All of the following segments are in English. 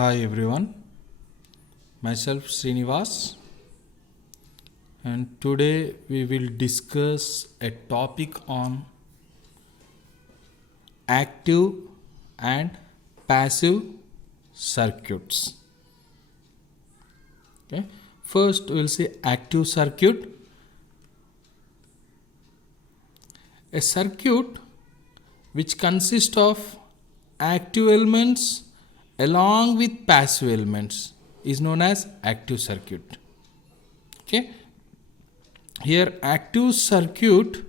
Hi everyone, myself Srinivas, and today we will discuss a topic on active and passive circuits. Okay, first we will see active circuit. A circuit which consists of active elements along with passive elements is known as active circuit. Okay, here active circuit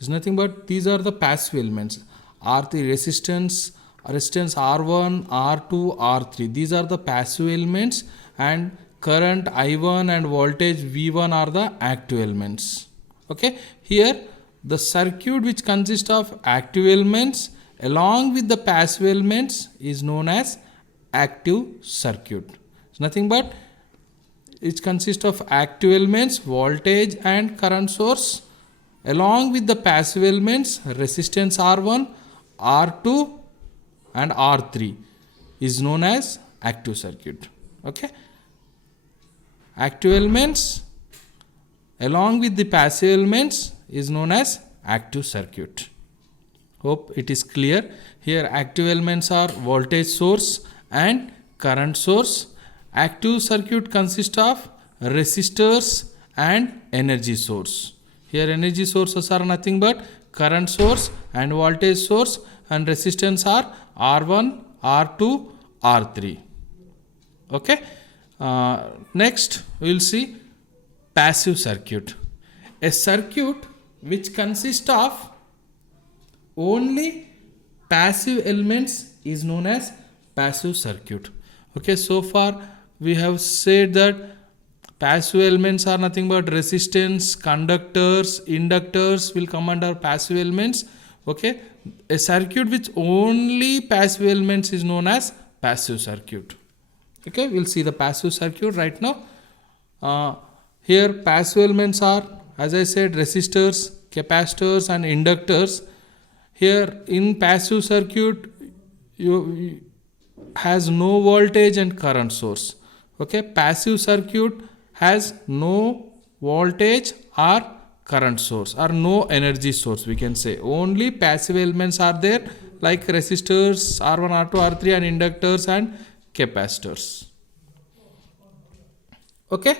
is nothing but these are the passive elements, R3 resistance R1, R2, R3. These are the passive elements, and current I1 and voltage V1 are the active elements. Okay, here the circuit which consists of active elements along with the passive elements is known as active circuit. It's nothing but it consists of active elements, voltage and current source, along with the passive elements resistance R1, R2 and R3 is known as active circuit. Okay, active elements along with the passive elements is known as active circuit. Hope it is clear. Here active elements are voltage source and current source. Active circuit consists of resistors and energy source. Here energy sources are nothing but current source and voltage source, and resistance are R1, R2, R3. Okay. Next we will see passive circuit. A circuit which consists of only passive elements is known as passive circuit. Okay, so far we have said that passive elements are nothing but resistance, conductors, inductors will come under passive elements. Okay, a circuit which only passive elements is known as passive circuit. Okay, we'll see the passive circuit right now. Here passive elements are, as I said, resistors, capacitors and inductors. Here in passive circuit you has no voltage and current source. Okay, passive circuit has no voltage or current source or no energy source, we can say. Only passive elements are there like resistors R1, R2, R3 and inductors and capacitors. Okay,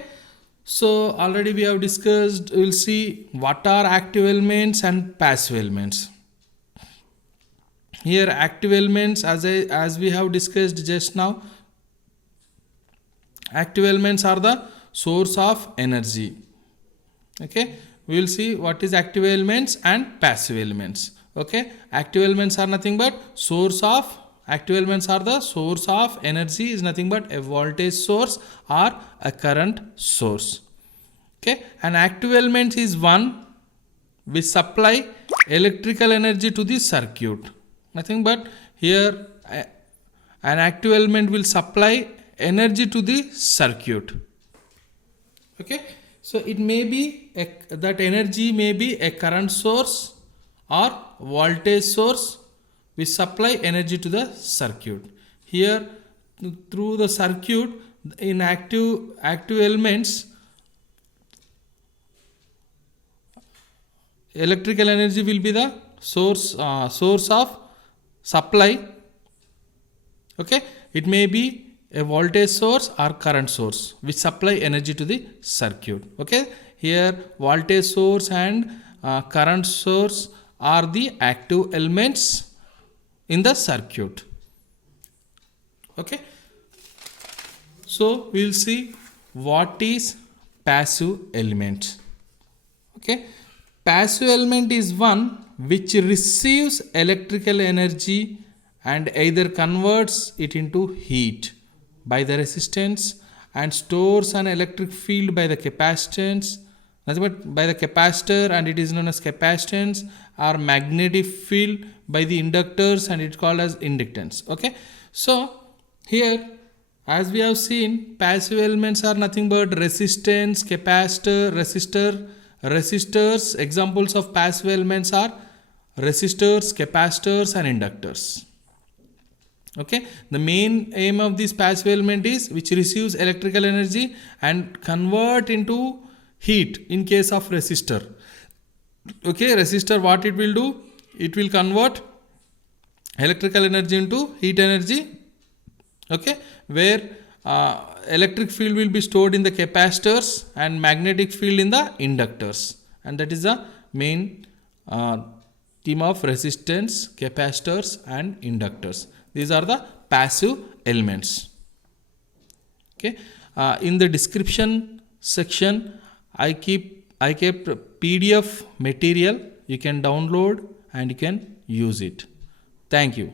so already we have discussed, we will see what are active elements and passive elements. Here active elements, as we have discussed just now, active elements are the source of energy. Okay, we will see what is active elements and passive elements. Okay, active elements are nothing but active elements are the source of energy is nothing but a voltage source or a current source. Okay, an active element is one which supply electrical energy to the circuit. Nothing but here an active element will supply energy to the circuit. Okay, so it may be that energy may be a current source or voltage source which supply energy to the circuit. Here through the circuit in active elements, electrical energy will be the source of supply. Okay, it may be a voltage source or current source which supply energy to the circuit. Okay, here voltage source and current source are the active elements in the circuit. Okay, so we will see what is passive element. Okay, passive element is one which receives electrical energy and either converts it into heat by the resistance and stores an electric field by the capacitance, nothing but by the capacitor, and it is known as capacitance, or magnetic field by the inductors and it's called as inductance. Okay, so here as we have seen, passive elements are nothing but resistance, capacitor, resistors. Examples of passive elements are resistors, capacitors and inductors. Okay, the main aim of this passive element is which receives electrical energy and convert into heat in case of resistor. Okay, resistor, what it will do, it will convert electrical energy into heat energy. Okay, where electric field will be stored in the capacitors and magnetic field in the inductors, and that is the main theme of resistance, capacitors and inductors. These are the passive elements. Okay, in the description section I kept PDF material. You can download and you can use it. Thank you.